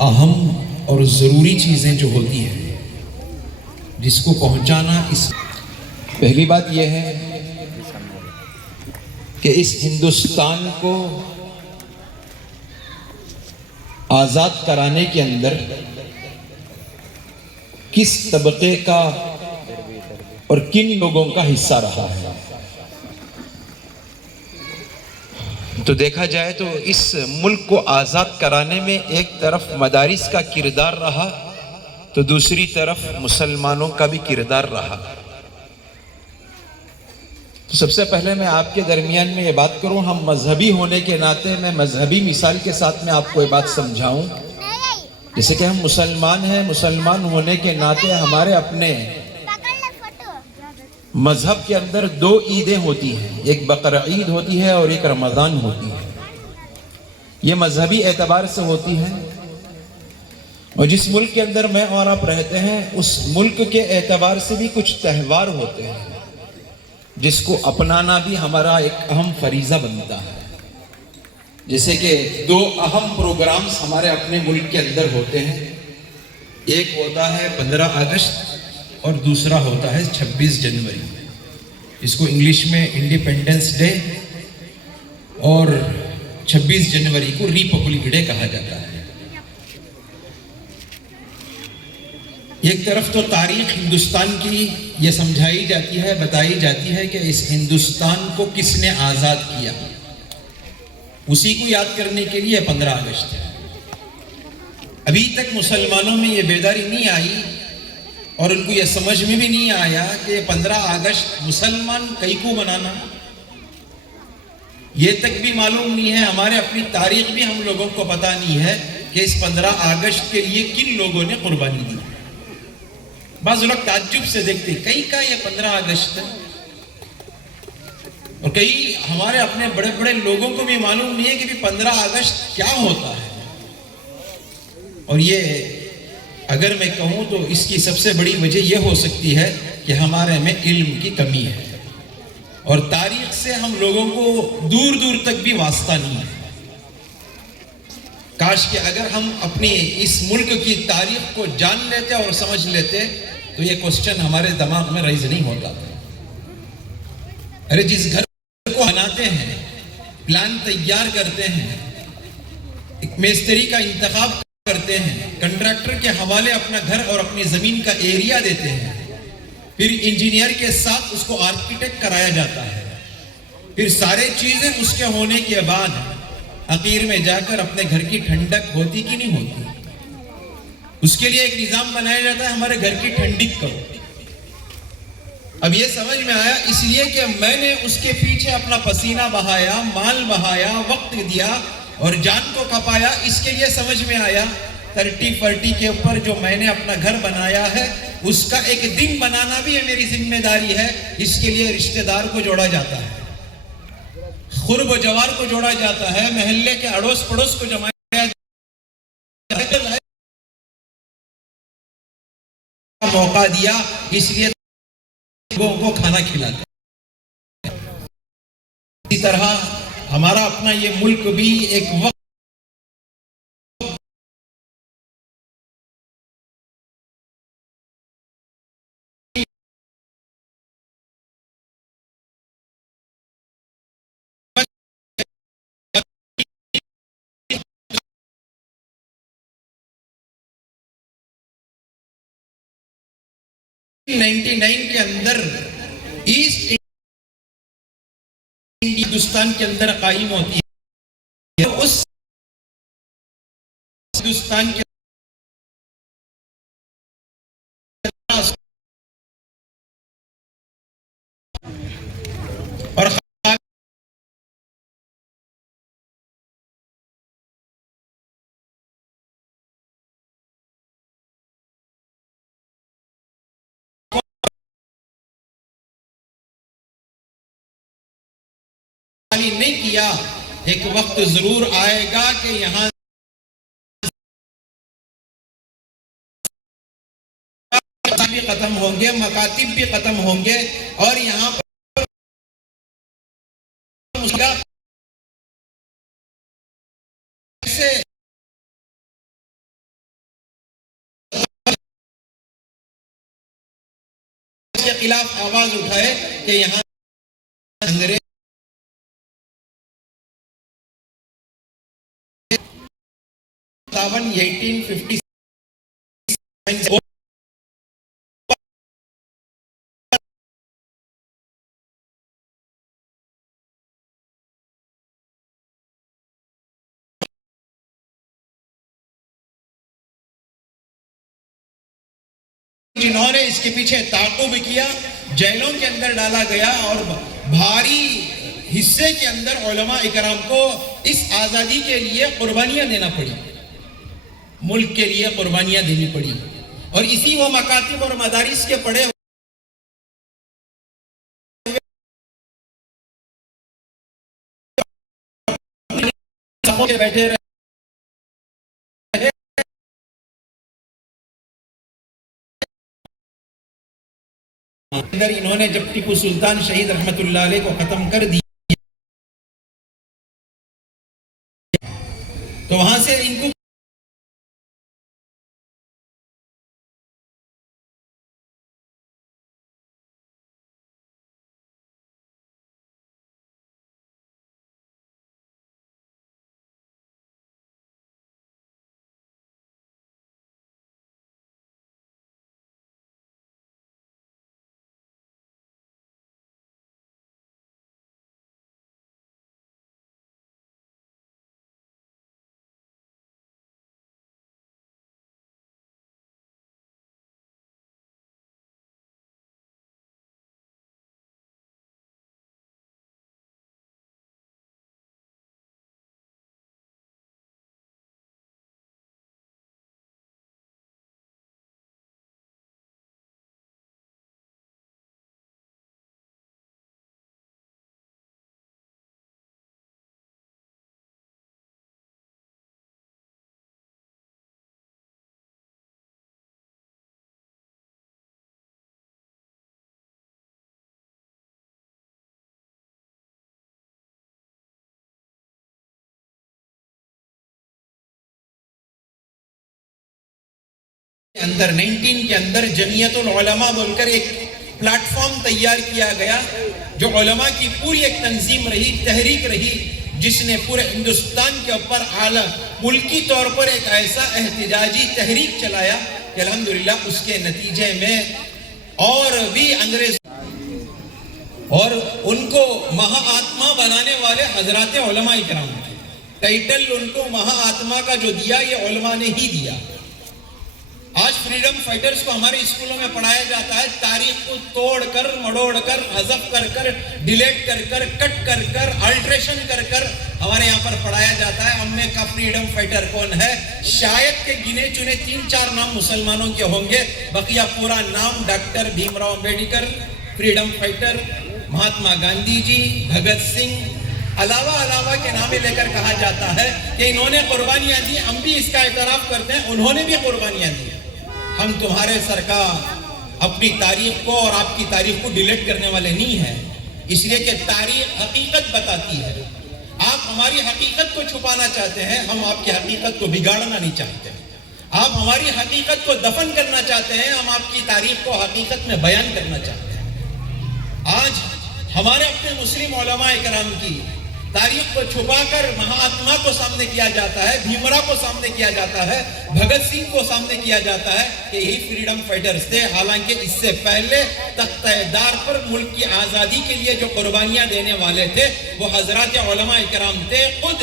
اہم اور ضروری چیزیں جو ہوتی ہیں جس کو پہنچانا، پہلی بات یہ ہے کہ اس ہندوستان کو آزاد کرانے کے اندر کس طبقے کا اور کن لوگوں کا حصہ رہا ہے۔ تو دیکھا جائے تو اس ملک کو آزاد کرانے میں ایک طرف مدارس کا کردار رہا تو دوسری طرف مسلمانوں کا بھی کردار رہا۔ تو سب سے پہلے میں آپ کے درمیان میں یہ بات کروں، ہم مذہبی ہونے کے ناطے میں مذہبی مثال کے ساتھ میں آپ کو یہ بات سمجھاؤں، جیسے کہ ہم مسلمان ہیں، مسلمان ہونے کے ناطے ہمارے اپنے مذہب کے اندر دو عیدیں ہوتی ہیں، ایک بقر عید ہوتی ہے اور ایک رمضان ہوتی ہے۔ یہ مذہبی اعتبار سے ہوتی ہیں، اور جس ملک کے اندر میں اور آپ رہتے ہیں اس ملک کے اعتبار سے بھی کچھ تہوار ہوتے ہیں جس کو اپنانا بھی ہمارا ایک اہم فریضہ بنتا ہے۔ جیسے کہ دو اہم پروگرامز ہمارے اپنے ملک کے اندر ہوتے ہیں، ایک ہوتا ہے 15 اگست اور دوسرا ہوتا ہے 26 جنوری، اس کو انگلش میں انڈیپینڈنس ڈے اور 26 جنوری کو ریپبلک ڈے کہا جاتا ہے۔ ایک طرف تو تاریخ ہندوستان کی یہ سمجھائی جاتی ہے، بتائی جاتی ہے کہ اس ہندوستان کو کس نے آزاد کیا، اسی کو یاد کرنے کے لیے 15 اگست ہے۔ ابھی تک مسلمانوں میں یہ بیداری نہیں آئی اور ان کو یہ سمجھ میں بھی نہیں آیا کہ 15 اگست مسلمان کئی کو منانا، یہ تک بھی معلوم نہیں ہے۔ ہمارے اپنی تاریخ بھی ہم لوگوں کو پتہ نہیں ہے کہ اس 15 اگست کے لیے کن لوگوں نے قربانی دی۔ بعض لوگ تعجب سے دیکھتے کئی کا یہ 15 اگست ہے، اور کئی ہمارے اپنے بڑے بڑے لوگوں کو بھی معلوم نہیں ہے کہ 15 اگست کیا ہوتا ہے۔ اور یہ اگر میں کہوں تو اس کی سب سے بڑی وجہ یہ ہو سکتی ہے کہ ہمارے میں علم کی کمی ہے، اور تاریخ سے ہم لوگوں کو دور دور تک بھی واسطہ نہیں ہے۔ کاش کہ اگر ہم اپنی اس ملک کی تاریخ کو جان لیتے اور سمجھ لیتے تو یہ کوسچن ہمارے دماغ میں رائز نہیں ہوتا۔ ارے جس گھر کو بناتے ہیں، پلان تیار کرتے ہیں، ایک میستری کا انتخاب کرتے ہیں، کنٹریکٹر کے حوالے اپنا گھر اور اپنی زمین کا ایریا دیتے ہیں، پھر انجینئر کے ساتھ اس کو آرکیٹیکٹ کرایا جاتا ہے، پھر سارے چیزیں اس کے ہونے کے بعد آخر میں جا کر اپنے گھر کی ٹھنڈک ہوتی کہ نہیں ہوتی، اس کے لیے ایک نظام بنایا جاتا ہے، ہمارے گھر کی ٹھنڈک کرو۔ اب یہ سمجھ میں آیا اس لیے کہ میں نے اس کے پیچھے اپنا پسینہ بہایا، مال بہایا، وقت دیا اور جان کو کھپایا، اس کے لیے سمجھ میں آیا 30-40 کے اوپر جو میں نے اپنا گھر بنایا ہے اس کا ایک دن بنانا بھی میری ذمہ داری ہے۔ اس کے لیے رشتہ دار کو جوڑا جاتا ہے، قرب و جوار کو جوڑا جاتا ہے، محلے کے اڑوس پڑوس کو جمایا جاتا ہے، موقع دیا اس لیے لوگوں کو کھانا کھلاتے ہیں۔ اسی طرح ہمارا اپنا یہ ملک بھی ایک وقت 99 کے اندر ایسٹ ہندوستان کے اندر قائم ہوتی ہے، اس ہندوستان کے اور نہیں کیا، ایک وقت ضرور آئے گا کہ یہاں بھی ختم ہوں گے، مکاتب بھی ختم ہوں گے، اور یہاں پر کے خلاف آواز اٹھائے کہ یہاں انگریز 1857 جنہوں نے اس کے پیچھے تعاقب کیا، جیلوں کے اندر ڈالا گیا اور بھاری حصے کے اندر علماء اکرام کو اس آزادی کے لیے قربانیاں دینا پڑی، ملک کے لیے قربانیاں دینی پڑی، اور اسی وہ مکاتب اور مدارس کے پڑھے ہوئے بیٹھے رہے اندر انہوں نے جب ٹیپو سلطان شہید رحمت اللہ علیہ کو ختم کر دی تو وہاں سے ان کو اندر 19 کے اندر جمعیت العلماء بول کر ایک پلیٹ فارم تیار کیا گیا جو علماء کی پوری ایک تنظیم رہی، تحریک رہی، جس نے پورے ہندوستان کے اوپر اعلیٰ ملکی طور پر ایک ایسا احتجاجی تحریک چلایا کہ الحمدللہ اس کے نتیجے میں اور بھی انگریز اور ان کو مہا آتما بنانے والے حضرات علماء کرام تھے۔ ٹائٹل ان کو مہا آتما کا جو دیا یہ علماء نے ہی دیا۔ آج فریڈم فائٹرز کو ہمارے اسکولوں میں پڑھایا جاتا ہے، تاریخ کو توڑ کر، مڑوڑ کر، حذف کر کر، ڈیلیٹ کر کر، کٹ کر کر، الٹریشن کر کر ہمارے یہاں پر پڑھایا جاتا ہے۔ ہم نے کا فریڈم فائٹر کون ہے؟ شاید کہ گنے چنے 3-4 نام مسلمانوں کے ہوں گے، بقیہ پورا نام doctor Bhim Rao Ambedkar, freedom fighter, Mahatma Gandhi ji, Bhagat Singh, علاوہ کے نامے لے کر کہا جاتا ہے کہ انہوں نے قربانیاں دی۔ ہم بھی اس کا اعتراف کرتے ہیں، انہوں نے بھی قربانیاں دی۔ ہم تمہارے سرکار اپنی تاریخ کو اور آپ کی تاریخ کو ڈیلیٹ کرنے والے نہیں ہیں، اس لیے کہ تاریخ حقیقت بتاتی ہے۔ آپ ہماری حقیقت کو چھپانا چاہتے ہیں، ہم آپ کی حقیقت کو بگاڑنا نہیں چاہتے۔ آپ ہماری حقیقت کو دفن کرنا چاہتے ہیں، ہم آپ کی تاریخ کو حقیقت میں بیان کرنا چاہتے ہیں۔ آج ہمارے اپنے مسلم علماء کرام کی تاریخ کو چھپا کر مہاتما کو سامنے کیا جاتا ہے، بھیمرا کو سامنے کیا جاتا ہے، بھگت سنگھ کو سامنے کیا جاتا ہے کہ یہی فریڈم فائٹرز تھے، حالانکہ اس سے پہلے تختہ دار پر ملک کی آزادی کے لیے جو قربانیاں دینے والے تھے وہ حضرات علماء کرام تھے۔ خود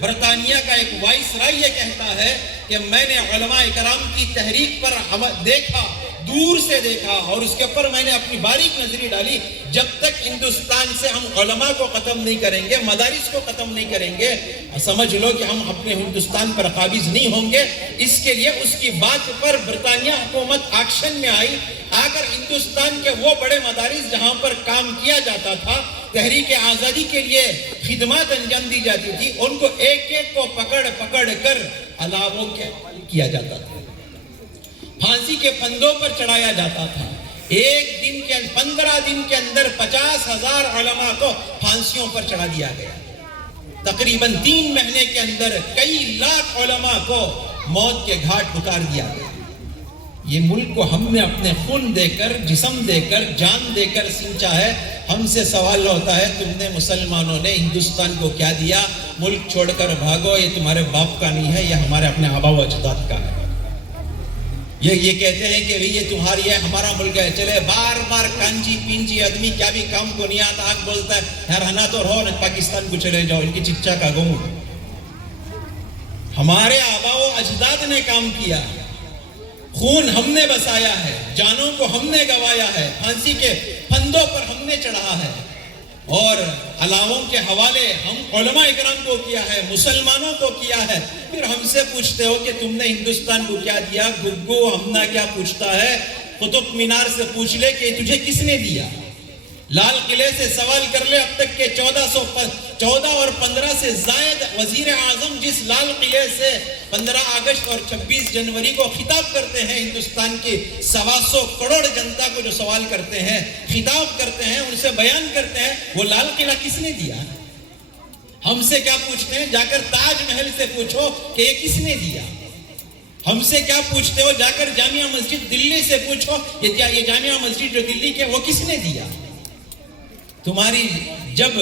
برطانیہ کا ایک وائس رائے یہ کہتا ہے کہ میں نے علماء کرام کی تحریک پر دیکھا، دور سے دیکھا، اور اس کے اوپر میں نے اپنی باریک نظری ڈالی۔ جب تک ہندوستان سے ہم علماء کو ختم نہیں کریں گے، مدارس کو ختم نہیں کریں گے، سمجھ لو کہ ہم اپنے ہندوستان پر قابض نہیں ہوں گے۔ اس کے لیے اس کی بات پر برطانیہ حکومت ایکشن میں آئی، آ کر ہندوستان کے وہ بڑے مدارس جہاں پر کام کیا جاتا تھا، تحریک آزادی کے لیے خدمات انجام دی جاتی تھی، ان کو ایک ایک کو پکڑ کر علاووں کیا جاتا تھا، پھانسی کے پھندوں پر چڑھایا جاتا تھا۔ 15 دن کے اندر 50,000 علماء کو پھانسیوں پر چڑھا دیا گیا۔ تقریباً 3 مہینے کے اندر کئی لاکھ علماء کو موت کے گھاٹ اتار دیا گیا۔ یہ ملک کو ہم نے اپنے خون دے کر، جسم دے کر، جان دے کر سینچا ہے. ہم سے سوال ہوتا ہے تم نے مسلمانوں نے ہندوستان کو کیا دیا؟ ملک چھوڑ کر بھاگو، یہ تمہارے باپ کا نہیں ہے، یہ ہمارے اپنے آبا و اجداد کا ہے. یہ کہتے ہیں کہ یہ تمہاری ہے، ہمارا ملک ہے. چلے بار بار کانجی پینجی آدمی کیا بھی کام کو نہیں آتا، آگ بولتا ہے یار ہنا تو رہو نہ پاکستان کو چلے جاؤ، ان کی چچا کا گوں. ہمارے آبا و اجداد نے کام کیا، خون ہم نے بسایا ہے، جانوں کو ہم نے گوایا ہے، پھانسی کے پھندوں پر ہم نے چڑھا ہے، اور علاووں کے حوالے ہم علماء اکرام کو کیا ہے، مسلمانوں کو کیا ہے. پھر ہم سے پوچھتے ہو کہ تم نے ہندوستان کو کیا دیا؟ گگو ہمنا کیا پوچھتا ہے؟ قطب مینار سے پوچھ لے کہ تجھے کس نے دیا. لال قلعے سے سوال کر لے، اب تک کے 14 اور 15 سے زائد وزیر اعظم جس لال قلعے سے 15 اگست اور 26 جنوری کو خطاب کرتے ہیں، ہندوستان کی 125 کروڑ جنتا کو جو سوال کرتے ہیں، خطاب کرتے ہیں، ان سے بیان کرتے ہیں، وہ لال قلعہ کس نے دیا؟ ہم سے کیا پوچھتے ہیں؟ جا کر تاج محل سے پوچھو کہ یہ کس نے دیا. ہم سے کیا پوچھتے ہو؟ جا کر جامعہ مسجد دلی سے پوچھو یہ جامعہ مسجد جو دلی کے وہ کس نے دیا. تمہاری جب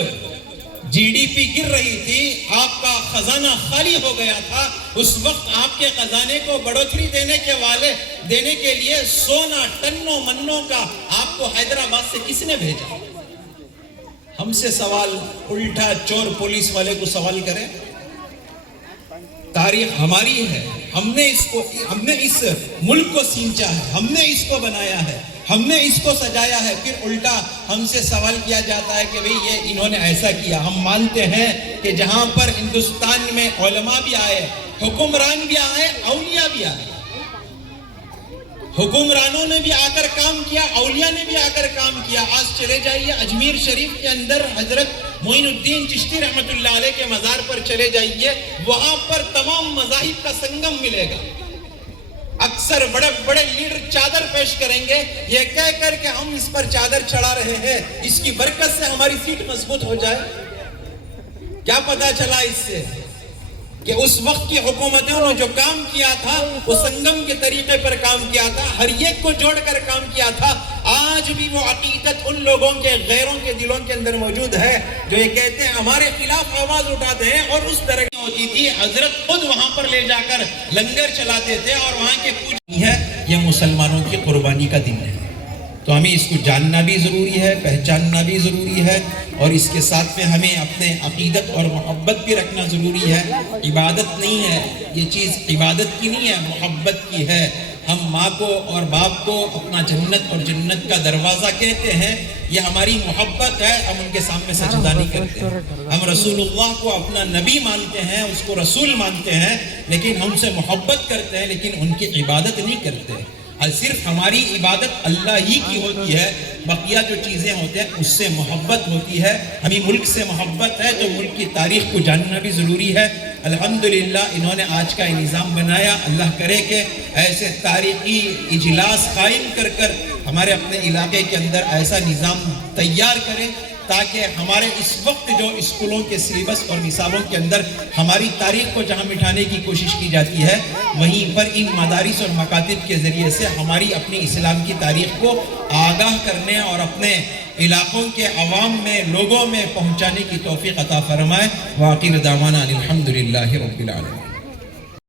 جی ڈی پی گر رہی تھی، آپ کا خزانہ خالی ہو گیا تھا، اس وقت آپ کے خزانے کو بڑھوتری دینے کے لیے سونا ٹنوں منوں کا آپ کو حیدرآباد سے کس نے بھیجا؟ ہم سے سوال الٹا چور پولیس والے کو سوال کرے. تاریخ ہماری ہے، ہم نے اس ملک کو سینچا ہے، ہم نے اس کو بنایا ہے، ہم نے اس کو سجایا ہے. پھر الٹا ہم سے سوال کیا جاتا ہے کہ بھئی یہ انہوں نے ایسا کیا. ہم مانتے ہیں کہ جہاں پر ہندوستان میں علماء بھی آئے، حکمران بھی آئے، اولیاء بھی آئے، حکمرانوں نے بھی آ کر کام کیا، اولیاء نے بھی آ کر کام کیا. آج چلے جائیے اجمیر شریف کے اندر حضرت معین الدین چشتی رحمت اللہ علیہ کے مزار پر چلے جائیے، وہاں پر تمام مذاہب کا سنگم ملے گا. اکثر بڑے بڑے لیڈر چادر پیش کریں گے، یہ کہہ کر کہ ہم اس پر چادر چڑھا رہے ہیں، اس کی برکت سے ہماری سیٹ مضبوط ہو جائے. کیا پتا چلا اس سے کہ اس وقت کی حکومتوں نے جو کام کیا تھا وہ سنگم کے طریقے پر کام کیا تھا، ہر ایک کو جوڑ کر کام کیا تھا. آج بھی وہ عقیدت ان لوگوں کے غیروں کے دلوں کے اندر موجود ہے جو یہ کہتے ہیں ہمارے خلاف آواز اٹھاتے ہیں. اور اس طرح کی ہوتی تھی، حضرت خود وہاں پر لے جا کر لنگر چلاتے تھے اور وہاں کے پوجا ہے. یہ مسلمانوں کی قربانی کا دن ہے، تو ہمیں اس کو جاننا بھی ضروری ہے، پہچاننا بھی ضروری ہے، اور اس کے ساتھ میں ہمیں اپنے عقیدت اور محبت بھی رکھنا ضروری ہے. عبادت نہیں ہے یہ چیز، عبادت کی نہیں ہے، محبت کی ہے. ہم ماں کو اور باپ کو اپنا جنت اور جنت کا دروازہ کہتے ہیں، یہ ہماری محبت ہے. ہم ان کے سامنے سجدہ نہیں کرتے ہیں. ہم رسول اللہ کو اپنا نبی مانتے ہیں، اس کو رسول مانتے ہیں، لیکن ہم سے محبت کرتے ہیں، لیکن ان کی عبادت نہیں کرتے. اور صرف ہماری عبادت اللہ ہی کی ہوتی ہے، بقیہ جو چیزیں ہوتے ہیں اس سے محبت ہوتی ہے. ہمیں ملک سے محبت ہے تو ملک کی تاریخ کو جاننا بھی ضروری ہے. الحمدللہ انہوں نے آج کا نظام بنایا. اللہ کرے کہ ایسے تاریخی اجلاس قائم کر کر ہمارے اپنے علاقے کے اندر ایسا نظام تیار کریں تاکہ ہمارے اس وقت جو اسکولوں کے سلیبس اور نصابوں کے اندر ہماری تاریخ کو جہاں مٹھانے کی کوشش کی جاتی ہے، وہیں پر ان مدارس اور مکاتب کے ذریعے سے ہماری اپنی اسلام کی تاریخ کو آگاہ کرنے اور اپنے علاقوں کے عوام میں، لوگوں میں پہنچانے کی توفیق عطا فرمائے. وآخر دعوانا الحمدللہ رب العالمین.